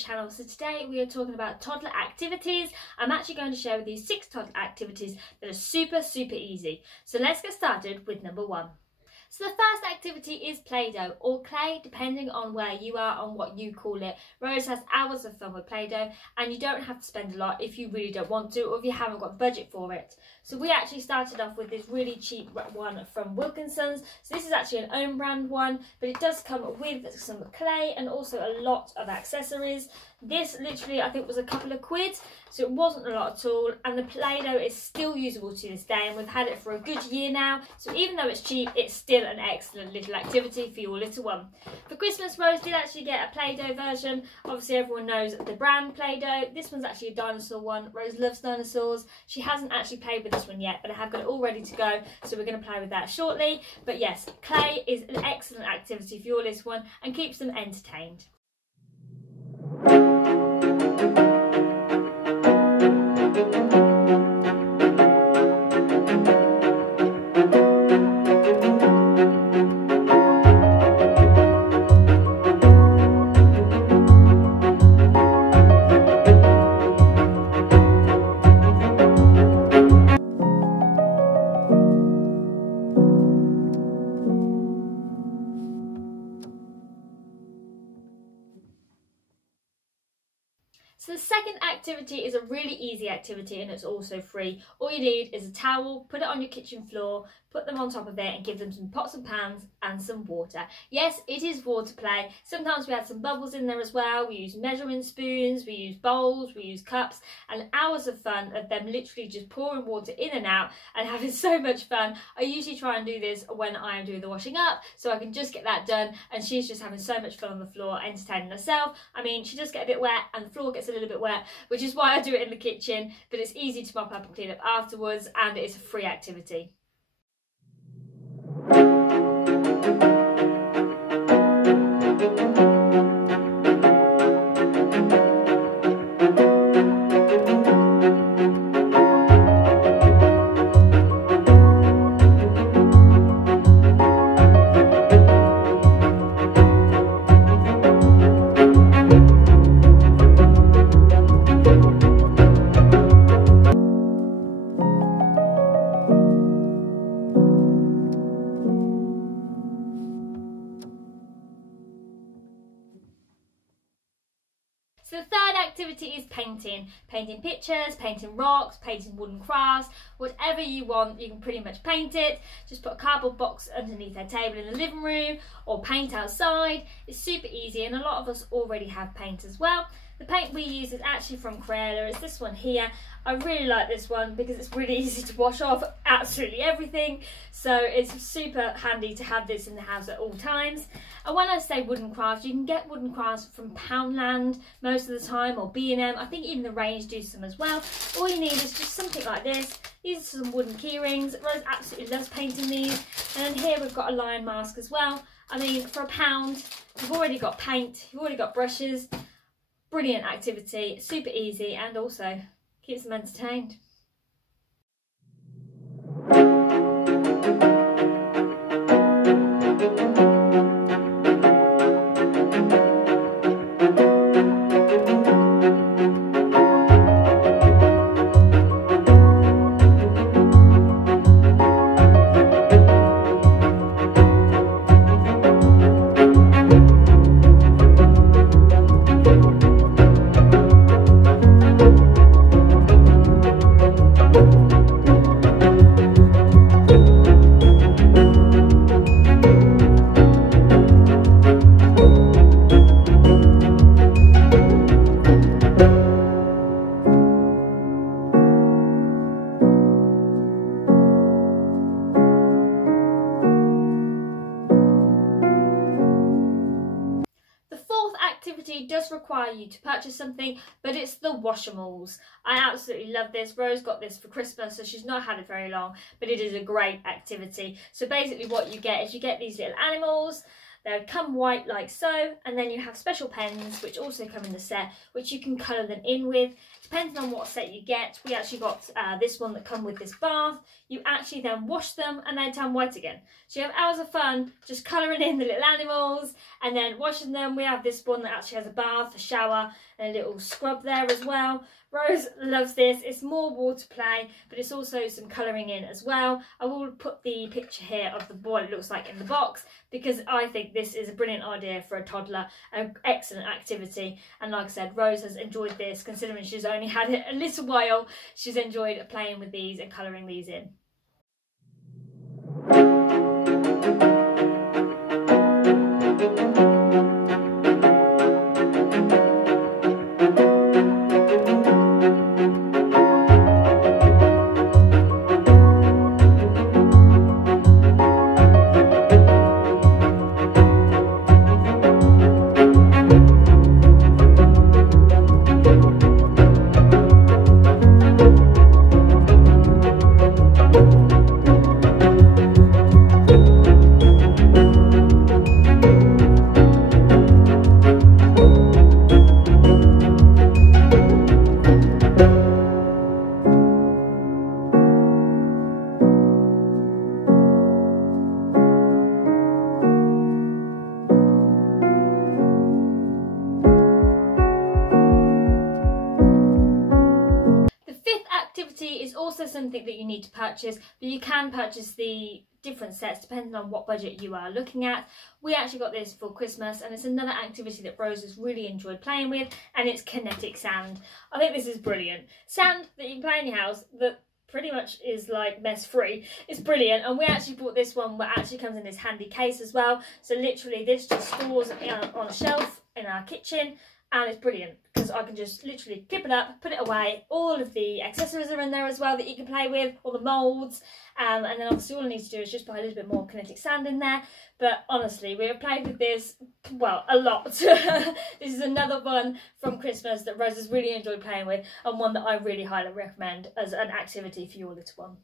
channel. So today we are talking about toddler activities. I'm actually going to share with you 6 toddler activities that are super easy. So let's get started with number 1. So the first activity is Play-Doh or clay, depending on where you are, on what you call it. Rose has hours of fun with Play-Doh, and you don't have to spend a lot if you really don't want to, or if you haven't got the budget for it. So we actually started off with this really cheap one from Wilkinson's. So this is actually an own brand one, but it does come with some clay and also a lot of accessories. This literally I think was a couple of quid, so it wasn't a lot at all, and the Play-Doh is still usable to this day, and we've had it for a good year now, so even though it's cheap, it's still an excellent little activity for your little one. For Christmas, Rose did actually get a Play-Doh version. Obviously everyone knows the brand Play-Doh. This one's actually a dinosaur one. Rose loves dinosaurs. She hasn't actually played with this one yet, but I have got it all ready to go, so we're going to play with that shortly. But yes, clay is an excellent activity for your little one and keeps them entertained. So the second activity is a really easy activity, and it's also free. All you need is a towel, put it on your kitchen floor, put them on top of it and give them some pots and pans and some water. Yes, it is water play. Sometimes we add some bubbles in there as well. We use measuring spoons, we use bowls, we use cups, and hours of fun of them literally just pouring water in and out and having so much fun. I usually try and do this when I am doing the washing up, so I can just get that done, and she's just having so much fun on the floor entertaining herself. I mean, she does get a bit wet and the floor gets a little bit wet, which is why I do it in the kitchen, but it's easy to mop up and clean up afterwards, and it's a free activity. So the third activity is painting. Painting pictures, painting rocks, painting wooden crafts, whatever you want, you can pretty much paint it. Just put a cardboard box underneath their table in the living room or paint outside. It's super easy, and a lot of us already have paint as well. The paint we use is actually from Crayola. It's this one here. I really like this one because it's really easy to wash off absolutely everything. So it's super handy to have this in the house at all times. And when I say wooden crafts, you can get wooden crafts from Poundland most of the time, or B&M. I think even the range do some as well. All you need is just something like this. These are some wooden key rings. Rose absolutely loves painting these. And then here we've got a lion mask as well. I mean, for £1, you've already got paint, you've already got brushes. Brilliant activity, super easy, and also keeps them entertained. Does require you to purchase something, but it's the Washimals. I absolutely love this. Rose got this for Christmas, so she's not had it very long, but it is a great activity. So basically what you get is you get these little animals. They would come white like so, and then you have special pens which also come in the set, which you can colour them in with. Depending on what set you get, we actually got this one that come with this bath. You actually then wash them and they turn white again. So you have hours of fun just colouring in the little animals and then washing them. We have this one that actually has a bath, a shower and a little scrub there as well. Rose loves this. It's more water play, but it's also some colouring in as well. I will put the picture here of what it looks like in the box, because I think this is a brilliant idea for a toddler, an excellent activity. And like I said, Rose has enjoyed this, considering she's only had it a little while. She's enjoyed playing with these and colouring these in. Is also something that you need to purchase, but you can purchase the different sets depending on what budget you are looking at. We actually got this for Christmas, and it's another activity that Rose has really enjoyed playing with, and it's kinetic sand. I think this is brilliant. Sand that you can play in your house that pretty much is like mess free. It's brilliant, and we actually bought this one that actually comes in this handy case as well. So literally this just stores on a shelf in our kitchen. And it's brilliant because I can just literally clip it up, put it away. All of the accessories are in there as well that you can play with, all the moulds. And then obviously all I need to do is just buy a little bit more kinetic sand in there. But honestly, we have played with this, well, a lot. This is another one from Christmas that Rose has really enjoyed playing with, and one that I really highly recommend as an activity for your little one.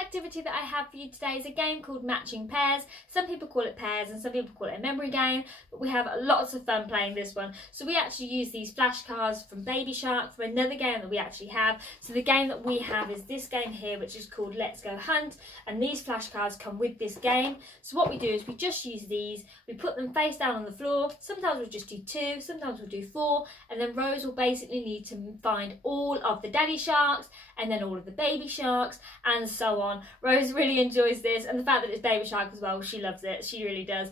Activity that I have for you today is a game called Matching Pairs. Some people call it pairs and some people call it a memory game, but we have lots of fun playing this one. So we actually use these flashcards from Baby Shark, from another game that we actually have. So the game that we have is this game here, which is called Let's Go Hunt, and these flashcards come with this game. So what we do is we just use these, we put them face down on the floor. Sometimes we'll just do 2, sometimes we'll do 4, and then Rose will basically need to find all of the daddy sharks and then all of the baby sharks and so on. Rose really enjoys this, and the fact that it's Baby Shark as well, she loves it, she really does.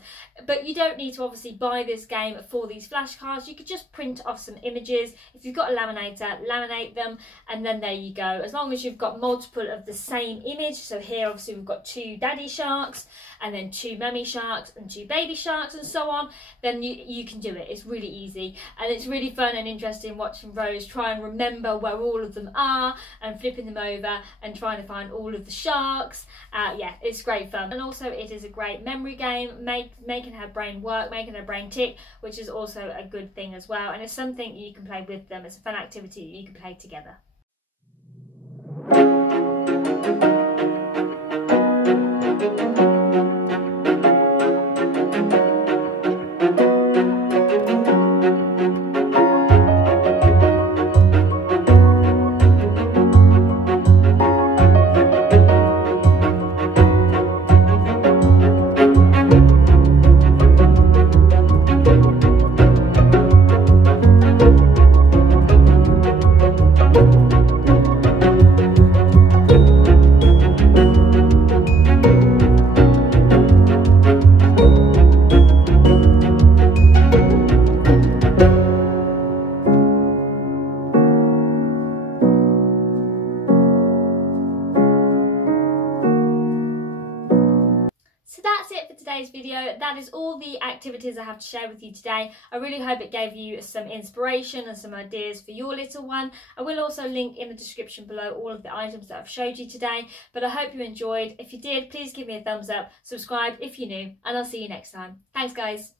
But you don't need to obviously buy this game for these flashcards. You could just print off some images. If you've got a laminator, laminate them, and then there you go. As long as you've got multiple of the same image. So here obviously we've got 2 daddy sharks and then 2 mummy sharks and 2 baby sharks and so on, then you can do it. It's really easy, and it's really fun and interesting watching Rose try and remember where all of them are and flipping them over and trying to find all of the sharks. Yeah, it's great fun, and also it is a great memory game, making her brain work, making her brain tick, which is also a good thing as well, and it's something you can play with them. It's a fun activity you can play together. that is all the activities I have to share with you today. I really hope it gave you some inspiration and some ideas for your little one. I will also link in the description below all of the items that I've showed you today, but I hope you enjoyed. If you did, please give me a thumbs up, subscribe if you're new, and I'll see you next time. Thanks guys.